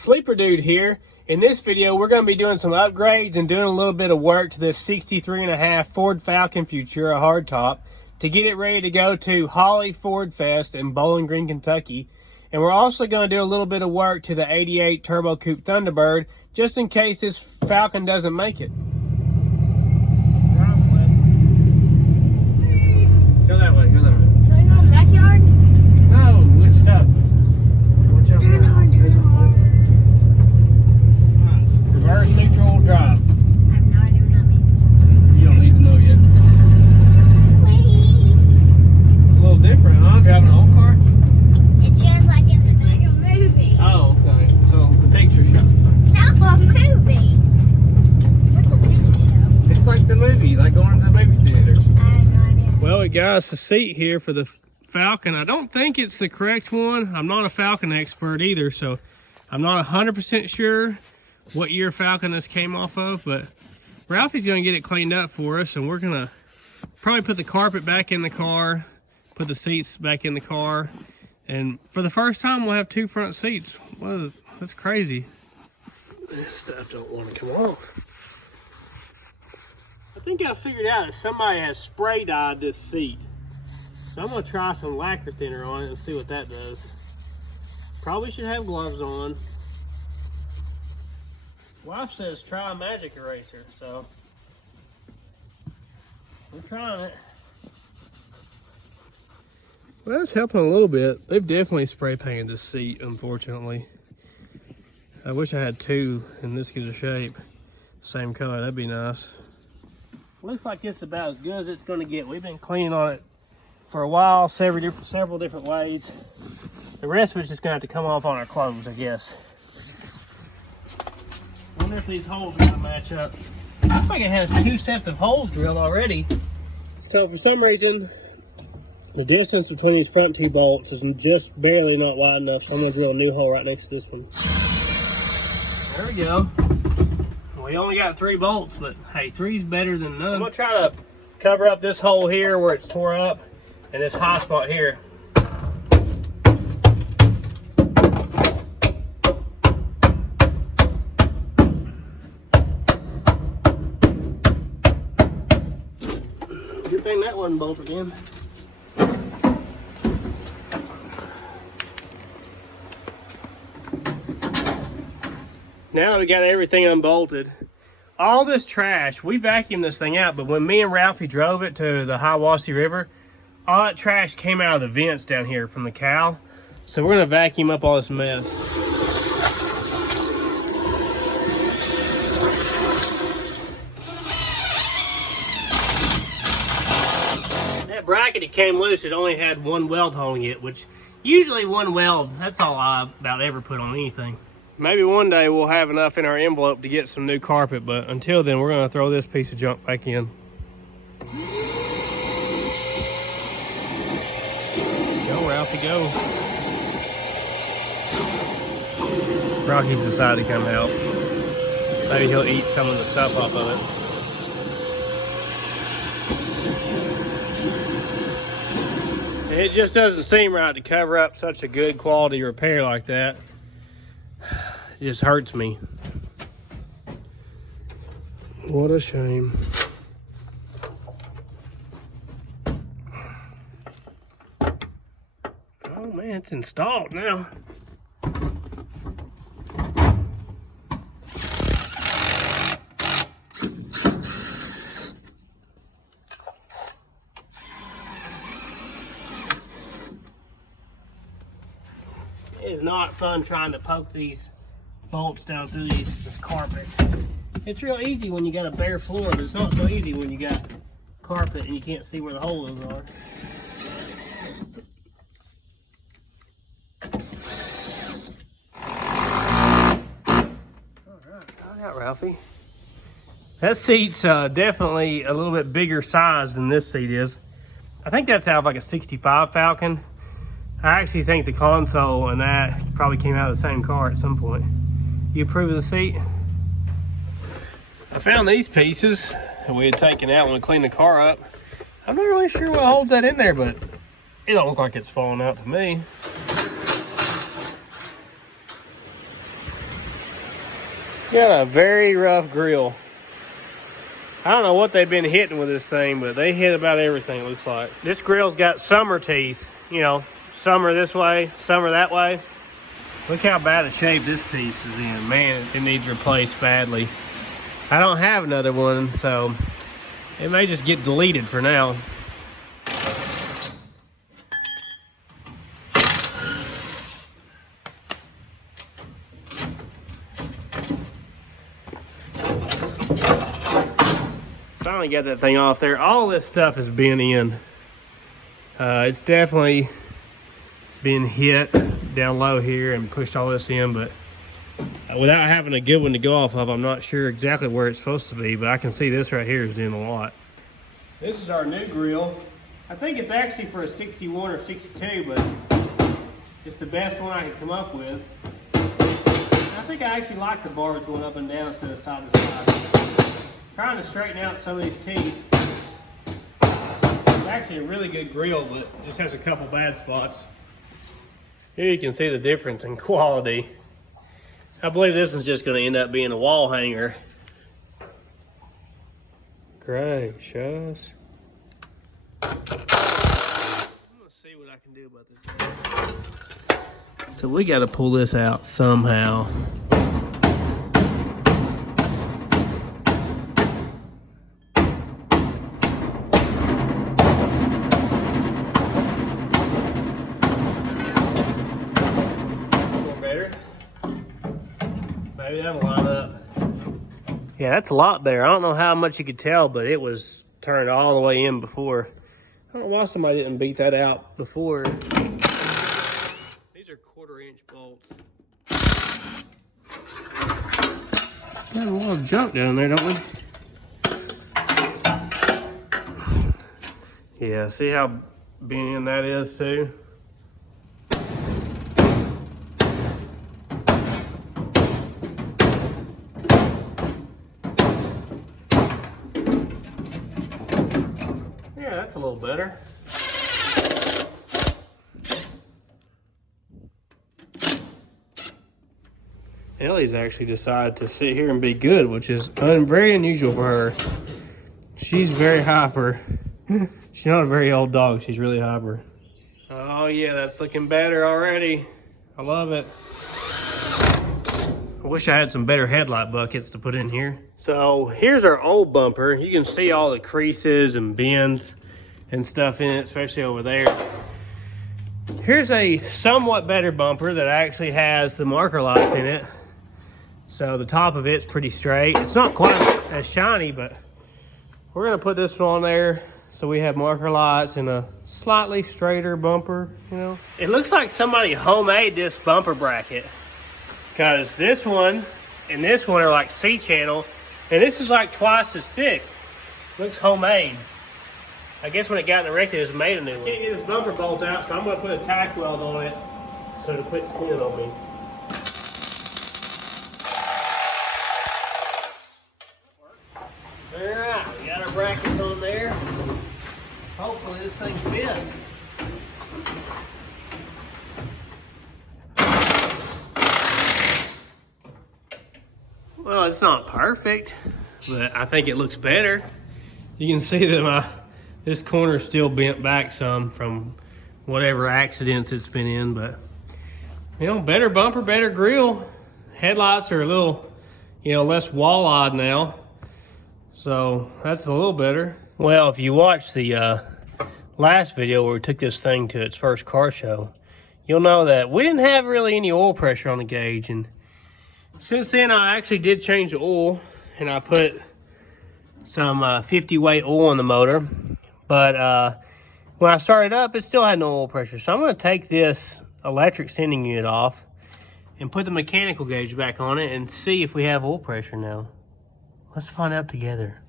Sleeper Dude here. In this video, we're going to be doing some upgrades and doing a little bit of work to this 63.5 Ford Falcon Futura hardtop to get it ready to go to Holley Ford Fest in Bowling Green, Kentucky. And we're also going to do a little bit of work to the 88 Turbo Coupe Thunderbird just in case this Falcon doesn't make it. Go that way, go that way. Can we go in the backyard? No, it's stuck. Turn hard, turn hard. Reverse neutral drive. I have no idea what that means. You don't need to know yet. It's a little different, huh? Driving an old car? It's just like in the movie. Oh, okay. So the picture show. No, a movie. What's a picture show? It's like the movie, like going to the movie theaters. I have no idea. Well, we got us a seat here for the Falcon. I don't think it's the correct one. I'm not a Falcon expert either, so I'm not 100% sure what year Falcon this came off of, but Ralphie's gonna get it cleaned up for us, and we're gonna probably put the carpet back in the car, put the seats back in the car, and for the first time we'll have two front seats. Well, that's crazy. This stuff don't want to come off. I think I figured out that somebody has spray dyed this seat. So I'm gonna try some lacquer thinner on it and see what that does. Probably should have gloves on. Wife says try a magic eraser, so we're trying it. Well, that's helping a little bit. They've definitely spray painted this seat, unfortunately. I wish I had two in this good a shape. Same color, that'd be nice. Looks like it's about as good as it's gonna get. We've been cleaning on it for a while, several different ways. The rest was just gonna have to come off on our clothes, I guess. Wonder if these holes are gonna match up. Looks like it has two sets of holes drilled already. So for some reason, the distance between these front two bolts is just barely not wide enough, so I'm gonna drill a new hole right next to this one. There we go. We only got 3 bolts, but hey, 3's better than none. I'm gonna try to cover up this hole here where it's tore up, and this high spot here. Good thing that wasn't bolted in. Now that we got everything unbolted, all this trash, we vacuumed this thing out, but when me and Ralphie drove it to the Hiwassee River, all that trash came out of the vents down here from the cow. So we're gonna vacuum up all this mess. That bracket that came loose, it only had one weld holding it, which usually one weld, that's all I about ever put on anything. Maybe one day we'll have enough in our envelope to get some new carpet, but until then, we're gonna throw this piece of junk back in. Go, Ralphie, go. Rocky's decided to come help. Maybe he'll eat some of the stuff off of it. It just doesn't seem right to cover up such a good quality repair like that. It just hurts me. What a shame. Oh man, it's installed now. It is not fun trying to poke these bolts down through this carpet. It's real easy when you got a bare floor, but it's not so easy when you got carpet and you can't see where the holes are. All right, Ralphie. That seat's definitely a little bit bigger size than this seat is. I think that's out of like a 65 Falcon. I actually think the console and that probably came out of the same car at some point. You approve of the seat? I found these pieces that we had taken out when we cleaned the car up. I'm not really sure what holds that in there, but it don't look like it's falling out to me. Got a very rough grill. I don't know what they've been hitting with this thing, but they hit about everything, it looks like. This grill's got summer teeth. You know, summer this way, summer that way. Look how bad a shape this piece is in. Man, it needs replaced badly. I don't have another one, so it may just get deleted for now. Finally got that thing off there. All this stuff has been in. It's definitely been hit down low here and pushed all this in, but without having a good one to go off of, I'm not sure exactly where it's supposed to be, but I can see this right here is in a lot. This is our new grill. I think it's actually for a 61 or 62, but it's the best one I could come up with. I think I actually like the bars going up and down instead of side to side. Trying to straighten out some of these teeth. It's actually a really good grill, but it just has a couple bad spots. Here you can see the difference in quality. I believe this is just going to end up being a wall hanger. Gracious. I'm going to see what I can do about this. So we got to pull this out somehow. Maybe that'll line up. Yeah, that's a lot better. I don't know how much you could tell, but it was turned all the way in before. I don't know why somebody didn't beat that out before. These are 1/4-inch bolts. Got a lot of junk down there, don't we? Yeah, see how bent in that is too? Yeah, that's a little better. Ellie's actually decided to sit here and be good, which is very unusual for her. She's very hyper. She's not a very old dog. She's really hyper. Oh yeah, that's looking better already. I love it. I wish I had some better headlight buckets to put in here. So here's our old bumper. You can see all the creases and bends and stuff in it, especially over there. Here's a somewhat better bumper that actually has the marker lights in it. So the top of it's pretty straight. It's not quite as shiny, but we're gonna put this one on there so we have marker lights and a slightly straighter bumper, you know. It looks like somebody homemade this bumper bracket, because this one and this one are like C-channel, and this is like twice as thick. Looks homemade. I guess when it got in the wreck, it was made a new one. I can't get this bumper bolt out, so I'm gonna put a tack weld on it so to quit spinning on me. Alright, we got our brackets on there. Hopefully this thing fits. Well, it's not perfect, but I think it looks better. You can see that this corner is still bent back some from whatever accidents it's been in, but you know, better bumper, better grill. Headlights are a little, you know, less wall-eyed now, so that's a little better. Well, if you watched the last video where we took this thing to its first car show, you'll know that we didn't have really any oil pressure on the gauge, and since then I actually did change the oil, and I put some 50 weight oil in the motor, but when I started up, it still had no oil pressure. So I'm going to take this electric sending unit off and put the mechanical gauge back on it and see if we have oil pressure now. Let's find out together.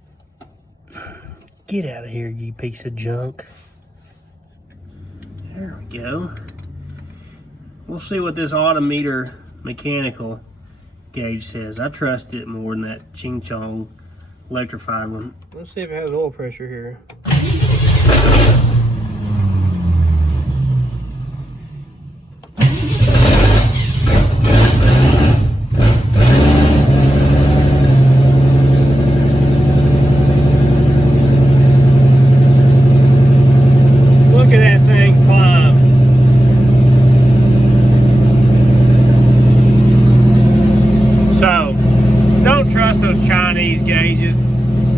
Get out of here, you piece of junk. There we go. We'll see what this Autometer mechanical gauge says. I trust it more than that Ching Chong electrified one. Let's see if it has oil pressure here. Chinese gauges.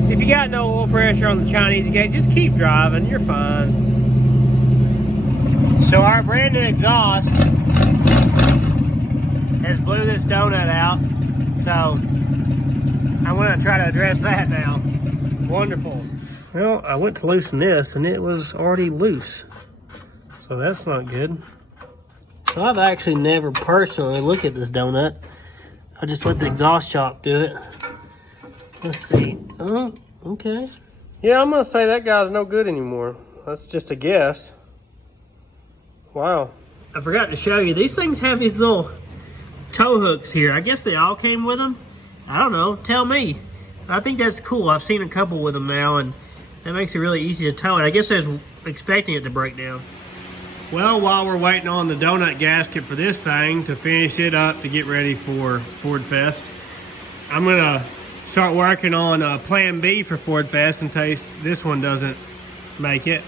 If you got no oil pressure on the Chinese gauge, just keep driving, you're fine. So our brand new exhaust has blew this donut out. So I'm gonna try to address that now. Wonderful. Well, I went to loosen this and it was already loose. So that's not good. So I've actually never personally looked at this donut. I just let the exhaust shop do it. Let's see. Oh, okay. Yeah, I'm gonna say that guy's no good anymore. That's just a guess. Wow. I forgot to show you, these things have these little tow hooks here. I guess they all came with them. I don't know, tell me. I think that's cool. I've seen a couple with them now, and that makes it really easy to tow it. I guess I was expecting it to break down. Well, while we're waiting on the donut gasket for this thing to finish it up to get ready for Ford Fest, I'm gonna start working on plan B for Ford Fest in case this one doesn't make it.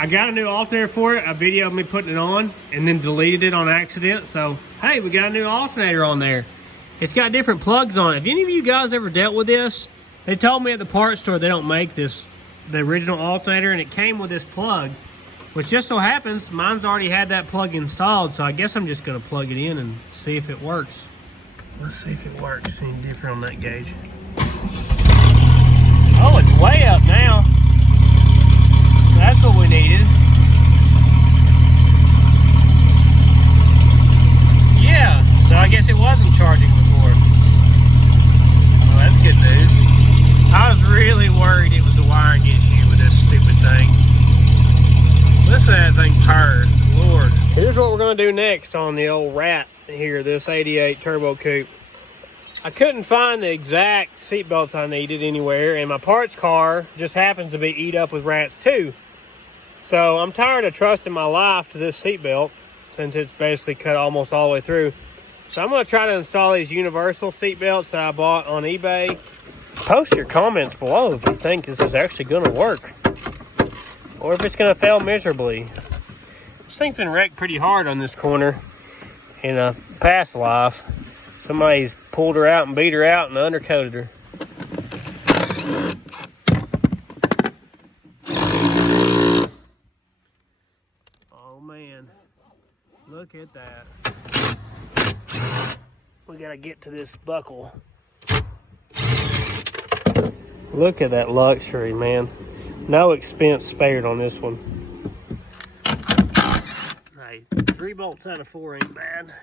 I got a new alternator for it. I videoed me putting it on and then deleted it on accident. So, hey, we got a new alternator on there. It's got different plugs on it. Have any of you guys ever dealt with this? They told me at the parts store they don't make this, the original alternator, and it came with this plug, which just so happens mine's already had that plug installed. So I guess I'm just gonna plug it in and see if it works. Let's see if it works any different on that gauge. Oh, it's way up now. That's what we needed. Yeah, so I guess it wasn't charging before. Well, that's good news. I was really worried it was a wiring issue with this stupid thing. Listen to that thing purr, Lord. Here's what we're gonna do next on the old rat here, this 88 turbo coupe. I couldn't find the exact seat belts I needed anywhere, and my parts car just happens to be eat up with rats too. So I'm tired of trusting my life to this seat belt since it's basically cut almost all the way through. So I'm gonna try to install these universal seat belts that I bought on eBay. Post your comments below if you think this is actually gonna work, or if it's gonna fail miserably. This thing's been wrecked pretty hard on this corner in a past life. Somebody's pulled her out and beat her out and undercoated her. Oh man, look at that. We gotta get to this buckle. Look at that luxury, man. No expense spared on this one. Hey, 3 bolts out of 4 ain't bad.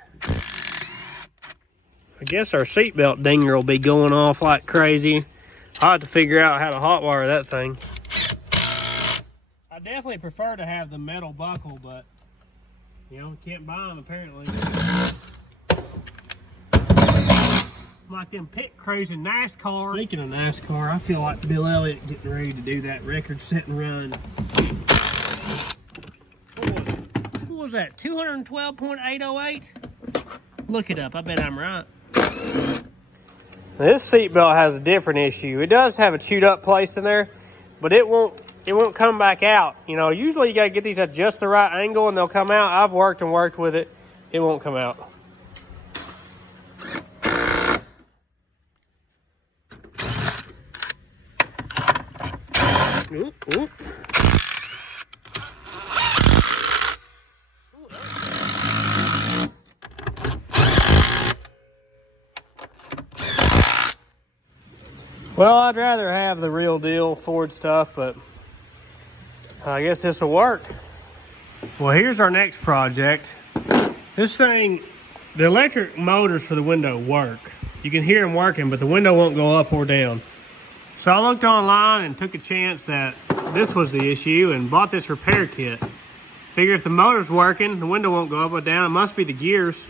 I guess our seatbelt dinger will be going off like crazy. I'll have to figure out how to hotwire that thing. I definitely prefer to have the metal buckle, but you know, we can't buy them apparently. Like them pit crews in NASCAR. Speaking of NASCAR, I feel like Bill Elliott getting ready to do that record-setting run. What was that? 212.808? Look it up. I bet I'm right. This seatbelt has a different issue. It does have a chewed up place in there, but it won't come back out. You know, usually you gotta get these at just the right angle and they'll come out. I've worked with it. It won't come out. Ooh, ooh. Well, I'd rather have the real deal Ford stuff, but I guess this will work. Well, here's our next project. This thing, the electric motors for the window work. You can hear them working, but the window won't go up or down. So I looked online and took a chance that this was the issue and bought this repair kit. Figure if the motor's working, the window won't go up or down. It must be the gears.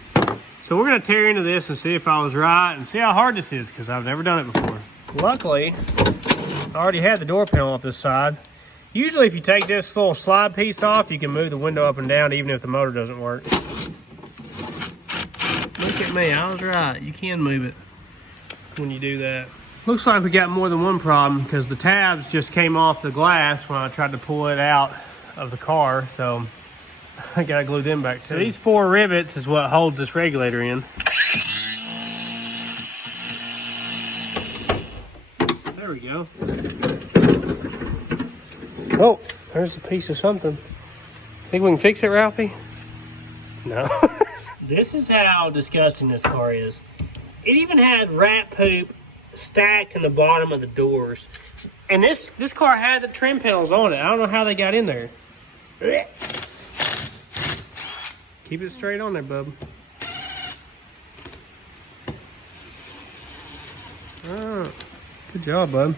So we're gonna tear into this and see if I was right and see how hard this is, because I've never done it before. Luckily, I already had the door panel off this side. Usually if you take this little slide piece off, you can move the window up and down even if the motor doesn't work. Look at me, I was right. You can move it when you do that. Looks like we got more than one problem because the tabs just came off the glass when I tried to pull it out of the car, so I gotta glue them back too. So these 4 rivets is what holds this regulator in. There we go. Oh, there's a piece of something. Think we can fix it, Ralphie? No. This is how disgusting this car is. It even had rat poop stacked in the bottom of the doors. And this car had the trim panels on it. I don't know how they got in there. Keep it straight on there, bub. Oh, good job, bub.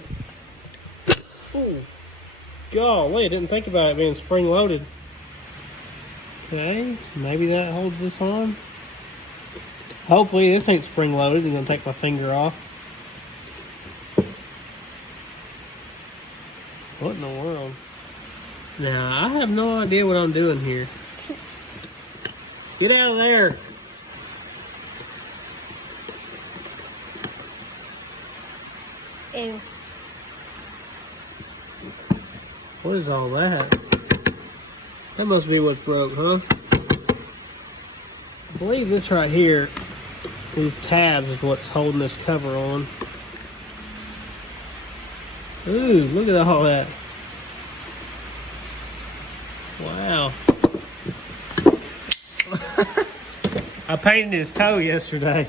Ooh, golly, I didn't think about it being spring-loaded. Okay, maybe that holds this on. Hopefully this ain't spring-loaded. I'm gonna take my finger off. What in the world? Now, I have no idea what I'm doing here. Get out of there. Ew. What is all that? That must be what's broke, huh? I believe this right here, these tabs is what's holding this cover on. Ooh, look at all that. Wow. I painted his toe yesterday.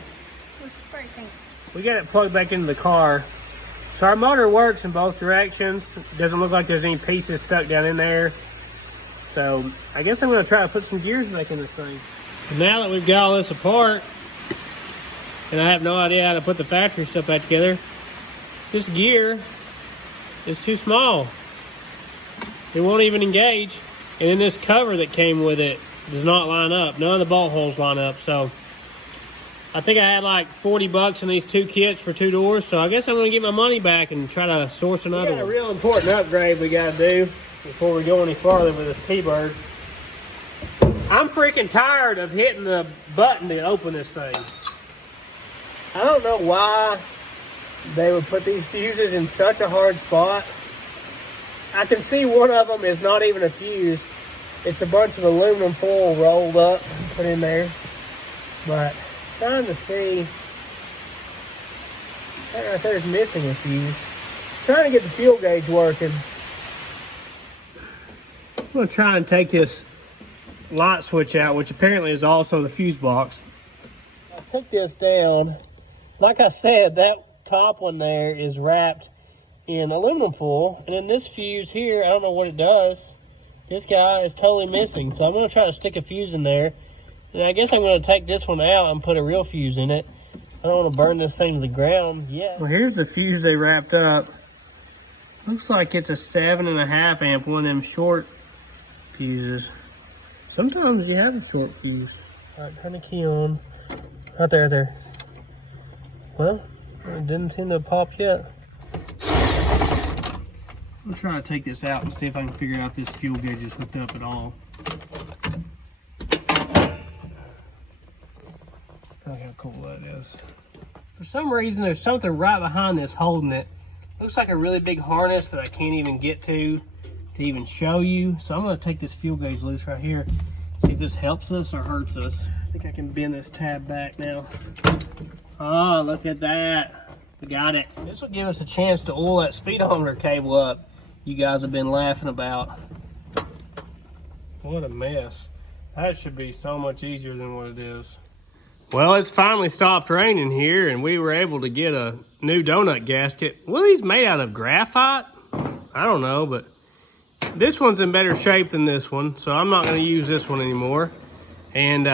What's breaking? We got it plugged back into the car. So our motor works in both directions. It doesn't look like there's any pieces stuck down in there. So I guess I'm gonna try to put some gears back in this thing. And now that we've got all this apart, and I have no idea how to put the factory stuff back together, this gear is too small. It won't even engage. And then this cover that came with it does not line up. None of the bolt holes line up. So I think I had like 40 bucks in these two kits for 2 doors. So I guess I'm gonna get my money back and try to source another one. A real important upgrade we gotta do before we go any farther with this T-Bird. I'm freaking tired of hitting the button to open this thing. I don't know why they would put these fuses in such a hard spot. I can see one of them is not even a fuse. It's a bunch of aluminum foil rolled up and put in there. But trying to see, that right there is missing a fuse. Trying to get the fuel gauge working. I'm gonna try and take this light switch out, which apparently is also the fuse box. I took this down. Like I said, that top one there is wrapped in aluminum foil, and then this fuse here, I don't know what it does. This guy is totally missing, so I'm going to try to stick a fuse in there, and I guess I'm going to take this one out and put a real fuse in it. I don't want to burn this thing to the ground yet. Well, here's the fuse they wrapped up. Looks like it's a 7.5 amp, one of them short fuses. Sometimes you have a short fuse. All right, turn the key on. Right there, right there. Well, it didn't seem to pop yet. I'm trying to take this out and see if I can figure out if this fuel gauge is hooked up at all. Look how cool that is. For some reason, there's something right behind this holding it. Looks like a really big harness that I can't even get to even show you. So I'm going to take this fuel gauge loose right here. See if this helps us or hurts us. I think I can bend this tab back now. Oh, look at that. We got it. This will give us a chance to oil that speedometer cable up you guys have been laughing about. What a mess. That should be so much easier than what it is. Well, it's finally stopped raining here, and we were able to get a new donut gasket. Well, these made out of graphite? I don't know, but this one's in better shape than this one, so I'm not going to use this one anymore. And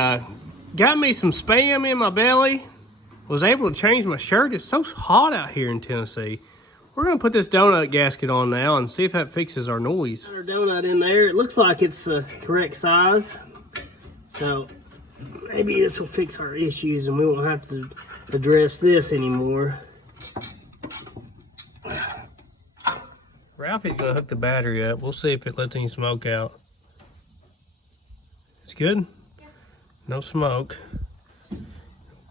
got me some Spam in my belly. Was able to change my shirt. It's so hot out here in Tennessee. We're going to put this donut gasket on now and see if that fixes our noise. Got our donut in there. It looks like it's the correct size. So maybe this will fix our issues and we won't have to address this anymore. Ralphie's going to hook the battery up. We'll see if it lets any smoke out. It's good? Yeah. No smoke.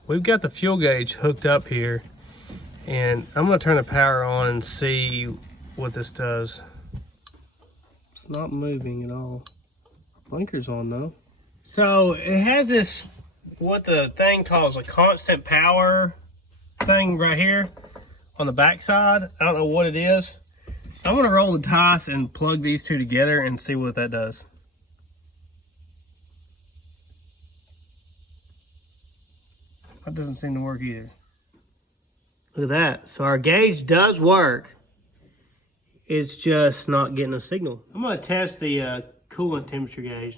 We've got the fuel gauge hooked up here, and I'm going to turn the power on and see what this does. It's not moving at all. Blinker's on though. So it has this, what the thing calls a constant power thing right here. on the back side. I don't know what it is. I'm gonna roll the dice and plug these two together and see what that does. That doesn't seem to work either. Look at that. So our gauge does work. It's just not getting a signal. I'm gonna test the coolant temperature gauge.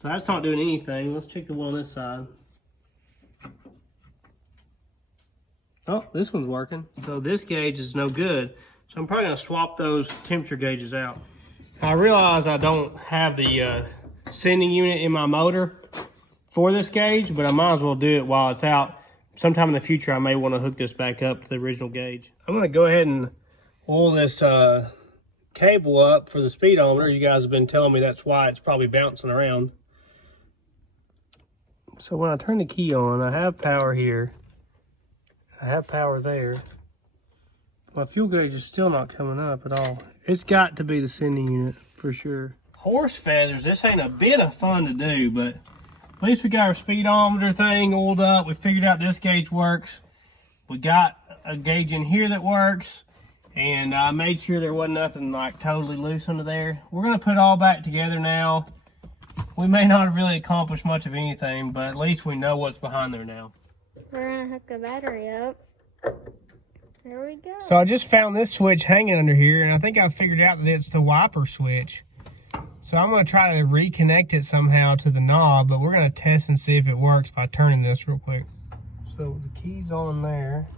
So that's not doing anything. Let's check the one on this side. Oh, this one's working. So this gauge is no good. So I'm probably gonna swap those temperature gauges out. I realize I don't have the sending unit in my motor for this gauge, but I might as well do it while it's out. Sometime in the future, I may want to hook this back up to the original gauge. I'm gonna go ahead and oil this cable up for the speedometer. You guys have been telling me that's why it's probably bouncing around. So when I turn the key on, I have power here. I have power there. My fuel gauge is still not coming up at all. It's got to be the sending unit for sure. Horse feathers, this ain't a bit of fun to do, but at least we got our speedometer thing oiled up. We figured out this gauge works. We got a gauge in here that works. And I made sure there wasn't nothing like totally loose under there. We're gonna put it all back together now. We may not have really accomplished much of anything, but at least we know what's behind there now. We're gonna hook the battery up. There we go. So I just found this switch hanging under here, and I think I figured out that it's the wiper switch. So I'm gonna try to reconnect it somehow to the knob, but we're gonna test and see if it works by turning this real quick. So the key's on there.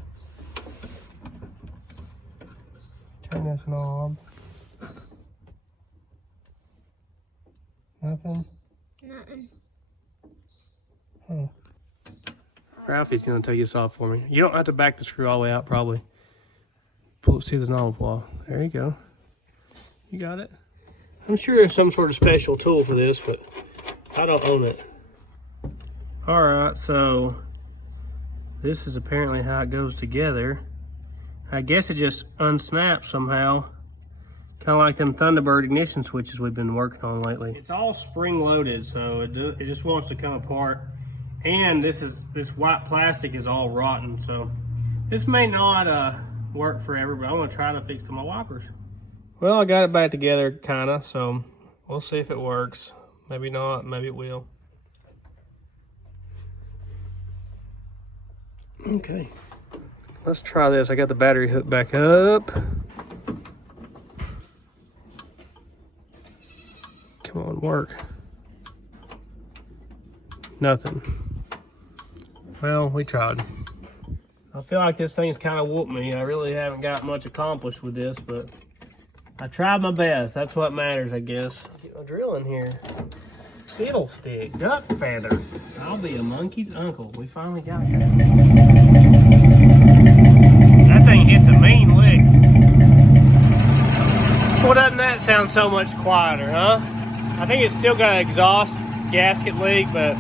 Turn this knob. Nothing? Nothing. Huh. Ralphie's gonna take this off for me. You don't have to back the screw all the way out, probably. Pull it through the knob wall. There you go. You got it? I'm sure there's some sort of special tool for this, but I don't own it. All right, so this is apparently how it goes together. I guess it just unsnaps somehow. Kind of like them Thunderbird ignition switches we've been working on lately. It's all spring loaded, so it just wants to come apart. And this white plastic is all rotten, so this may not work forever, but I'm gonna try to fix my wipers. Well, I got it back together, kinda, so we'll see if it works. Maybe not, maybe it will. Okay, let's try this. I got the battery hooked back up. Come on, work. Nothing. Well, we tried. I feel like this thing's kind of whooped me. I really haven't got much accomplished with this, but I tried my best. That's what matters, I guess. Get my drill in here. Fiddlestick, duck feathers. I'll be a monkey's uncle. We finally got it. That thing hits a mean lick. Well, doesn't that sound so much quieter, huh? I think it's still got an exhaust gasket leak, but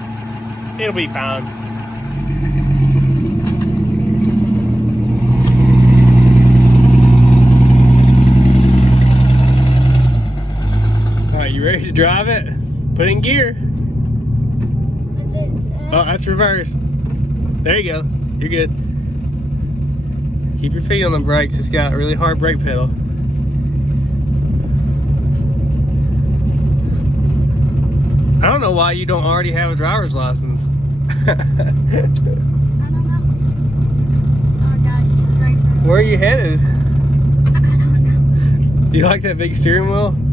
it'll be fine. All right, you ready to drive it? Put it in gear. Oh, that's reverse. There you go. You're good. Keep your feet on the brakes. It's got a really hard brake pedal. I don't know why you don't already have a driver's license. I don't know. Oh gosh, she's right. Where are you headed? I don't know. Do you like that big steering wheel? Kind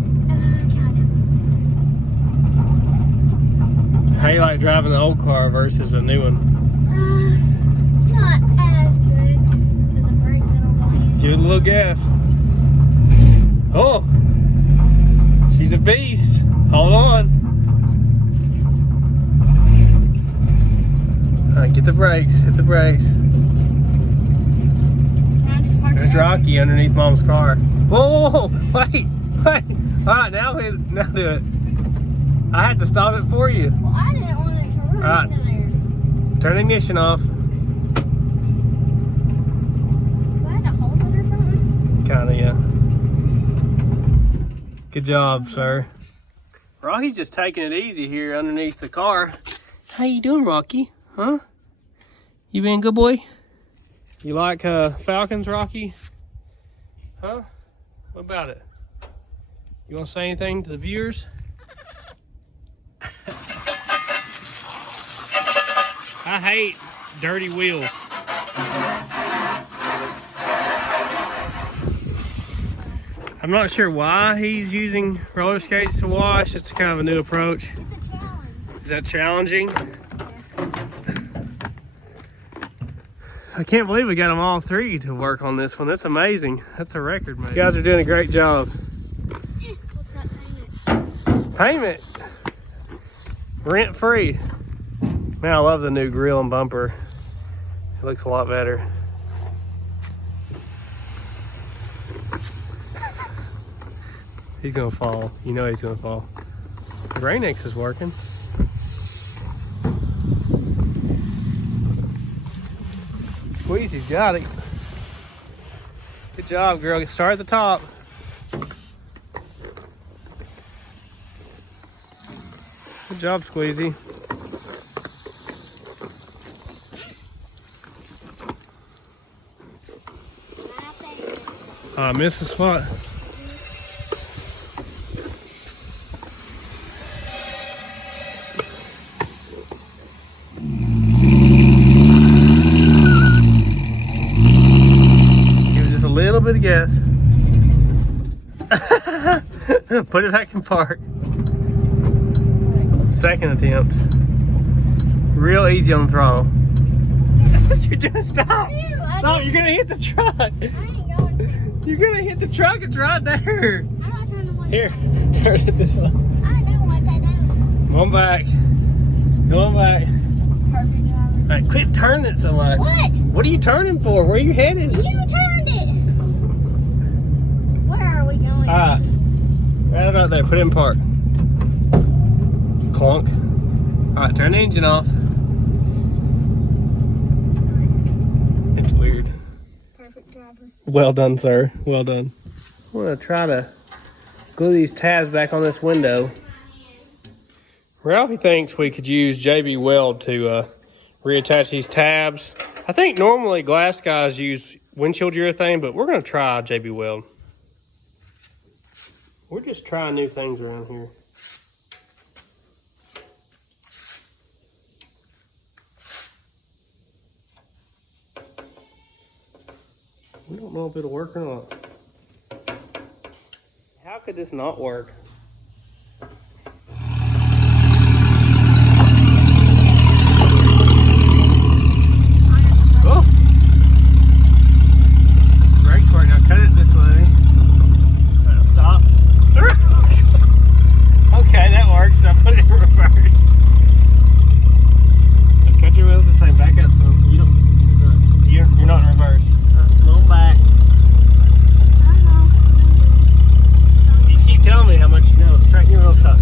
How you like driving the old car versus a new one? it's not as good as a brake pedal volume. Give it a little gas. Oh, she's a beast. Hold on. Get the brakes, hit the brakes. There's Rocky underneath Mom's car. Whoa, whoa, whoa, wait. All right, now do it. I had to stop it for you. Well, I didn't want it to run Right. into there. Turn the ignition off. Do I have to hold it or something? Kinda, yeah. Good job, sir. Rocky's just taking it easy here underneath the car. How you doing, Rocky? Huh? You being a good boy? You like falcons, Rocky? Huh? What about it? You want to say anything to the viewers? I hate dirty wheels. I'm not sure why he's using roller skates to wash. It's kind of a new approach. It's a challenge. Is that challenging? Yes. I can't believe we got them all three to work on this one. That's amazing. That's a record, man. You guys are doing a great job. What's that payment? Payment. Rent free. Man, I love the new grill and bumper. It looks a lot better. He's gonna fall. You know he's gonna fall. The Rain-X is working. Squeezy's got it. Good job, girl. Start at the top. Good job, Squeezy. I missed the spot. Give it just a little bit of gas. Put it back in park. Second attempt. Real easy on the throttle. What you doing? Stop! Stop! You're gonna hit the truck. I ain't going to. You're gonna hit the truck. It's right there. I'm not turning the one. Here, turn it this way. I know what that is. Come on back. Come on back. Perfect driver. All right, quit turning it so much. What? What are you turning for? Where are you headed? You turned it. Where are we going? All right, right about there. Put it in park. Clunk. All right, turn the engine off. It's weird. Perfect driver. Well done, sir. Well done. I'm gonna try to glue these tabs back on this window. Ralphie thinks we could use JB Weld to reattach these tabs. I think normally glass guys use windshield urethane, but we're gonna try JB Weld. We're just trying new things around here. We don't know if it'll work or not. How could this not work? Oh! Brakes work. Now cut it this way. Right, stop. Okay, that works. I put it in reverse. Now cut your wheels the same. Back up so you don't. You're not in reverse. Going back. You keep telling me how much you know. Straighten your wheels up.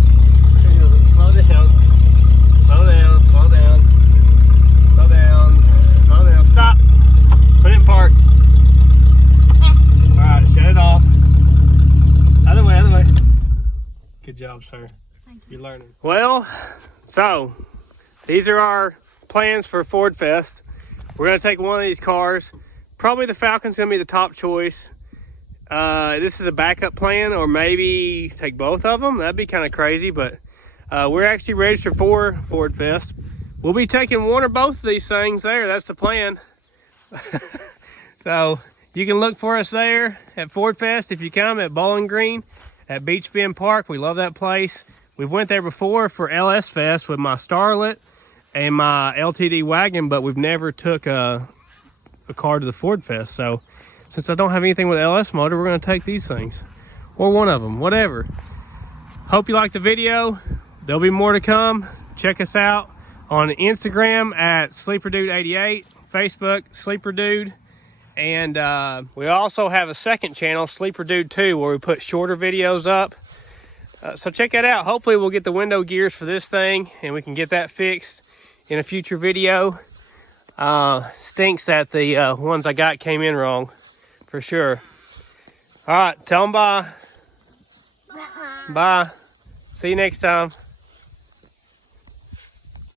Straighten your wheels up. Slow down. Slow down. Slow down. Slow down. Slow down. Stop. Put it in park. Alright, shut it off. Other way, other way. Good job, sir. Thank you. You're learning. Well, so these are our plans for Ford Fest. We're going to take one of these cars. Probably the Falcon's going to be the top choice. This is a backup plan, or maybe take both of them. That'd be kind of crazy, but we're actually registered for Ford Fest. We'll be taking one or both of these things there. That's the plan. So you can look for us there at Ford Fest if you come, at Bowling Green at Beech Bend Park. We love that place. We went there before for LS Fest with my Starlet and my LTD wagon, but we've never took a car to the Ford Fest. So since I don't have anything with LS motor, we're going to take these things, or one of them, whatever. Hope you liked the video. There'll be more to come. Check us out on Instagram at SleeperDude88, Facebook SleeperDude, and we also have a second channel, SleeperDude2, where we put shorter videos up. So check that out. Hopefully we'll get the window gears for this thing and we can get that fixed in a future video. Stinks that the ones I got came in wrong, for sure. All right, tell them bye. Bye. Bye. See you next time.